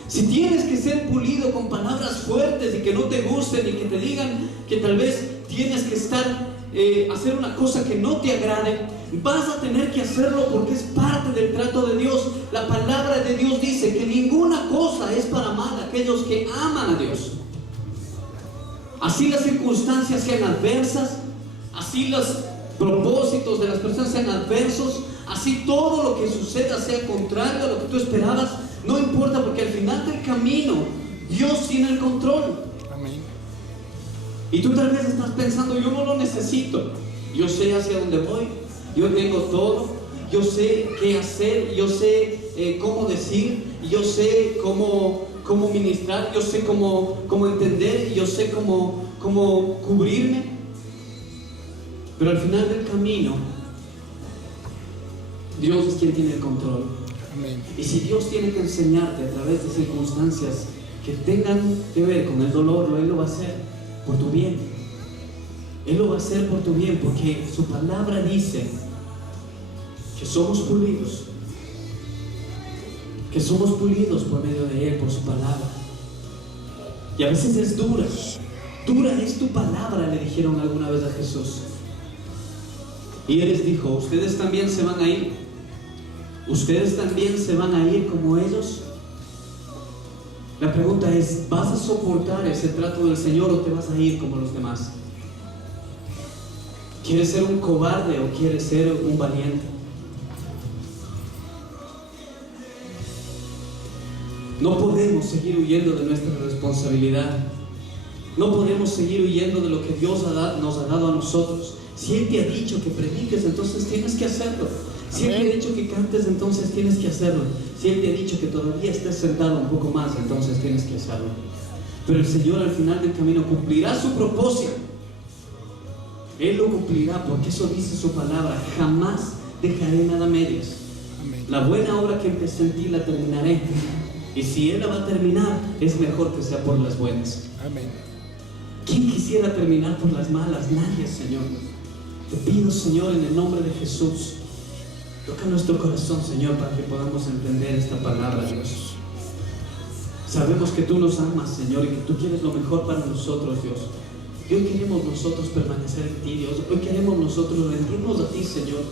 Si tienes que ser pulido con palabras fuertes y que no te gusten y que te digan que tal vez tienes que hacer una cosa que no te agrade, vas a tener que hacerlo porque es parte del trato de Dios. La palabra de Dios dice que ninguna cosa es para mal a aquellos que aman a Dios. Así las circunstancias sean adversas, así los propósitos de las personas sean adversos, así todo lo que suceda sea contrario a lo que tú esperabas, no importa, porque al final del camino Dios tiene el control. Amén. Y tú tal vez estás pensando: yo no lo necesito, yo sé hacia dónde voy, yo tengo todo, yo sé qué hacer, yo sé cómo decir, yo sé cómo ministrar, yo sé cómo entender, yo sé cómo cubrirme. Pero al final del camino, Dios es quien tiene el control. Amén. Y si Dios tiene que enseñarte a través de circunstancias que tengan que ver con el dolor, Él lo va a hacer por tu bien. Él lo va a hacer por tu bien, porque su palabra dice que somos pulidos. Que somos pulidos por medio de Él, por su palabra. Y a veces es dura. Dura es tu palabra, le dijeron alguna vez a Jesús. Y Él les dijo, ustedes también se van a ir. Ustedes también se van a ir como ellos. La pregunta es, ¿vas a soportar ese trato del Señor o te vas a ir como los demás? ¿Quieres ser un cobarde o quieres ser un valiente? No podemos seguir huyendo de nuestra responsabilidad. No podemos seguir huyendo de lo que Dios nos ha dado a nosotros. Si Él te ha dicho que prediques, entonces tienes que hacerlo. Si Él te ha dicho que cantes, entonces tienes que hacerlo. Si Él te ha dicho que todavía estés sentado un poco más, entonces tienes que hacerlo. Pero el Señor al final del camino cumplirá su propósito. Él lo cumplirá, porque eso dice su palabra. Jamás dejaré nada a medias. Amén. La buena obra que empecé en ti la terminaré. Y si Él la va a terminar, es mejor que sea por las buenas. Amén. ¿Quién quisiera terminar por las malas? Nadie, Señor. Te pido, Señor, en el nombre de Jesús, toca nuestro corazón, Señor, para que podamos entender esta palabra, Dios. Sabemos que Tú nos amas, Señor, y que Tú quieres lo mejor para nosotros, Dios. Y hoy queremos nosotros permanecer en Ti, Dios. Hoy queremos nosotros rendirnos a Ti, Señor.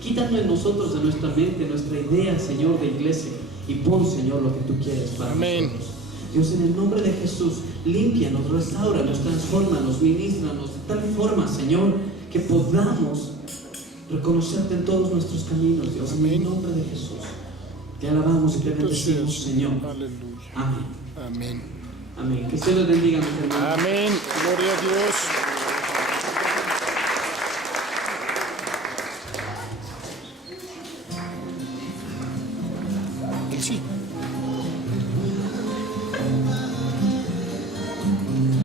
Quítalo en nosotros, de nuestra mente, nuestra idea, Señor, de iglesia. Y pon, Señor, lo que Tú quieres para Amén. nosotros. Dios, en el nombre de Jesús, límpianos, restauranos, transfórmanos, ministranos de tal forma, Señor, que podamos reconocerte en todos nuestros caminos, Dios. En el Amén. nombre de Jesús. Te alabamos y te bendecimos, Señor. Aleluya. Amén. Amén. Amén. Que Dios les bendiga, mis hermanos. Amén. Gloria a Dios.